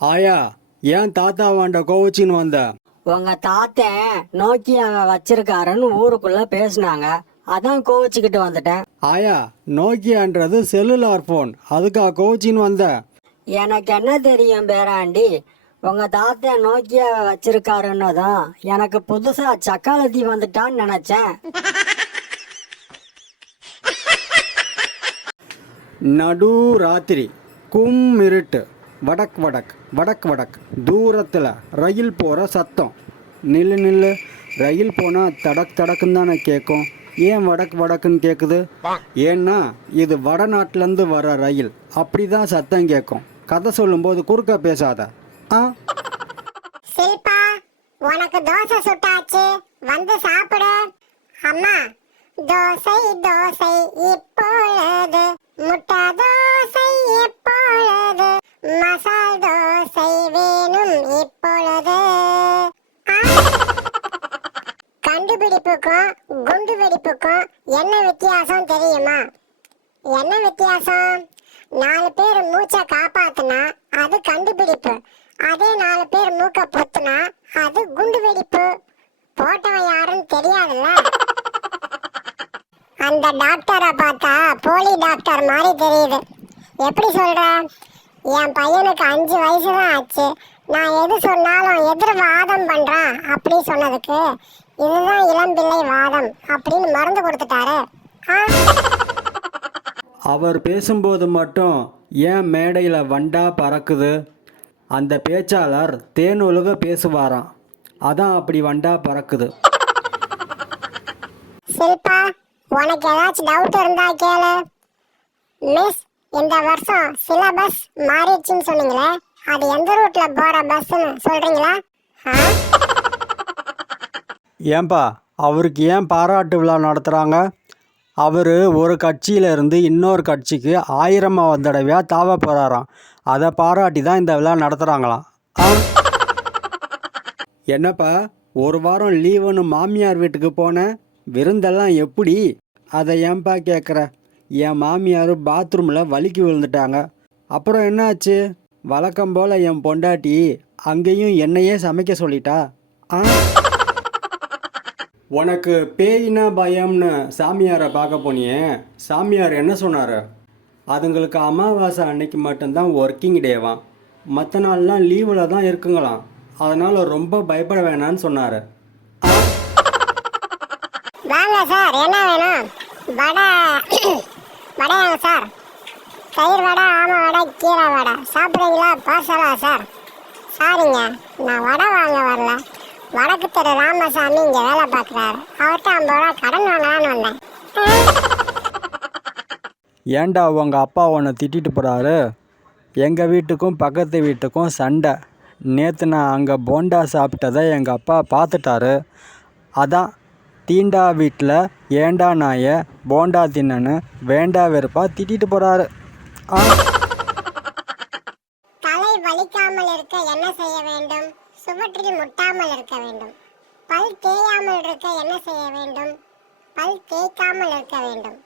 ஆயா, ஏன் தாத்தாவாண்ட கோவச்சின்னு வந்த? உங்க தாத்தன் நோக்கியாவை வச்சிருக்காருன்னு ஊருக்குள்ள பேசுனாங்க, அதான் கோவிச்சுக்கிட்டு வந்துட்டேன். ஆயா, நோக்கியான்றது செல்லுலார் போன், அதுக்கா கோவச்சின்னு வந்த? எனக்கு என்ன தெரியும் பேராண்டி, உங்க தாத்தன் நோக்கியாவை வச்சிருக்காருன்னதும் எனக்கு புதுசா சக்காலத்தி வந்துட்டான்னு நினைச்சேன். நடு ராத்திரி கும் இருட்டு, வடக் வடக் வடக் வடக் தூரத்தில் ரயில் போகிற சத்தம். நில்லு நில்லு, ரயில் போனால் தடக் தடக்குன்னு தானே கேட்கும், ஏன் வடக் வடக்குன்னு கேட்குது? ஏன்னா இது வடநாட்டிலேருந்து வர ரயில், அப்படி தான் சத்தம் கேட்கும். கதை சொல்லும்போது குறுக்க பேசாத. சில்பா, உனக்கு தோசை சுட்டாச்சு, வந்து சாப்பிடு. அம்மா, தோசை தோசை இப்பொழுது, முட்டை தோசை எப்பொழுது, மசால் தோசை வேணும் இப்பொழுது. கண்டுபிடிப்புக்கும் குண்டு வெடிப்புக்கும் என்ன வித்தியாசம் தெரியுமா? என்ன வித்தியாசம்? 4 பேர் மூச்சை காப்பாத்துனா அது கண்டுபிடிப்பு, அதே 4 பேர் மூக்க பொத்துனா அது குண்டு வெடிப்பு. போட்டவன் யாருன்னு தெரியாதுல்ல. அந்த டாக்டரை பார்த்தா போலி டாக்டர் மாதிரி தெரியுது. எப்படி சொல்ற? என் பையனுக்கு 5 வயசு தான் ஆச்சு, நான் எது சொன்னாலும் எதிர்வாதம் பண்றான் அப்படி சொன்னதுக்கு இதுதான் இளம்பிள்ளை வாதம் அப்படின்னு மருந்து கொடுத்துட்டாரு. அவர் பேசும்போது மட்டும் ஏன் மேடையில் வண்டா பறக்குது? அந்த பேச்சாளர் தேனொழுக பேசுவாராம், அதான் அப்படி வண்டா பறக்குது. சில்பா, உனக்கு ஏதாச்சும் டவுட் இருந்தா கேளு. மிஸ், இந்த வருஷம் சிலபஸ் மாறிடுச்சுன்னு சொன்னீங்களே, அது எந்த ரூட்ல போற பஸ்ன்னு சொல்றீங்களா? ஏன்பா, அவருக்கு ஏன் பாராட்டு விழா நடத்துகிறாங்க? அவர் ஒரு கட்சியிலேருந்து இன்னொரு கட்சிக்கு 1000வது தடவையாக தாவ போகிறாராம், அதை பாராட்டி தான் இந்த விழா நடத்துகிறாங்களாம். என்னப்பா, ஒரு வாரம் லீவுன்னு மாமியார் வீட்டுக்கு போனேன், விருந்தெல்லாம் எப்படி? அதை ஏன்பா கேட்குற? என் மாமியார் பாத்ரூமில் வலிக்கு விழுந்துட்டாங்க. அப்புறம் என்னாச்சு? வழக்கம் போல் என் பொண்டாட்டி அங்கேயும் என்னையே சமைக்க சொல்லிட்டா. உனக்கு பேயினா பயம்னு சாமியாரை பார்க்க போனியே, சாமியார் என்ன சொன்னார்? அதுங்களுக்கு அமாவாசை அன்னைக்கு மட்டும்தான் ஒர்க்கிங் டேவாம், மற்ற நாள்லாம் லீவில் தான் இருக்குங்களாம், அதனால் ரொம்ப பயப்பட வேணான்னு சொன்னார். வாங்க சார், என்ன வேணும்? வடை வடையாங்க சார், தயிர் வடை, ஆமை வடை, கீரை வடை சாப்பிட்றீங்களா? பார்சலா சார்? சாரிங்க, நான் வடை வாங்க வரல, வடக்கு தெரு ராமசாமி இங்கே வேலை பார்க்குறாரு, அவர்கிட்ட 50 ரூபா கடன் வாங்கலான்னு வந்தேன். ஏண்டா உங்கள் அப்பா உன்னை திட்டிட்டு போகிறாரு? எங்கள் வீட்டுக்கும் பக்கத்து வீட்டுக்கும் சண்டை. நேற்று நான் அங்கே போண்டா சாப்பிட்டதை எங்கள் அப்பா பார்த்துட்டாரு, அதான் தீண்டா வீட்டில் ஏண்டா நாயை போண்டா தின்னன்னு வேண்டா வெறுப்பா திட்டிட்டு போகிறாரு. தலை வலிக்காமல் இருக்க என்ன செய்ய வேண்டும்? சுவற்றில் முட்டாமல் இருக்க வேண்டும். பல் தேயாமல் இருக்க என்ன செய்ய வேண்டும்? பல் தேய்க்காமல் இருக்க வேண்டும்.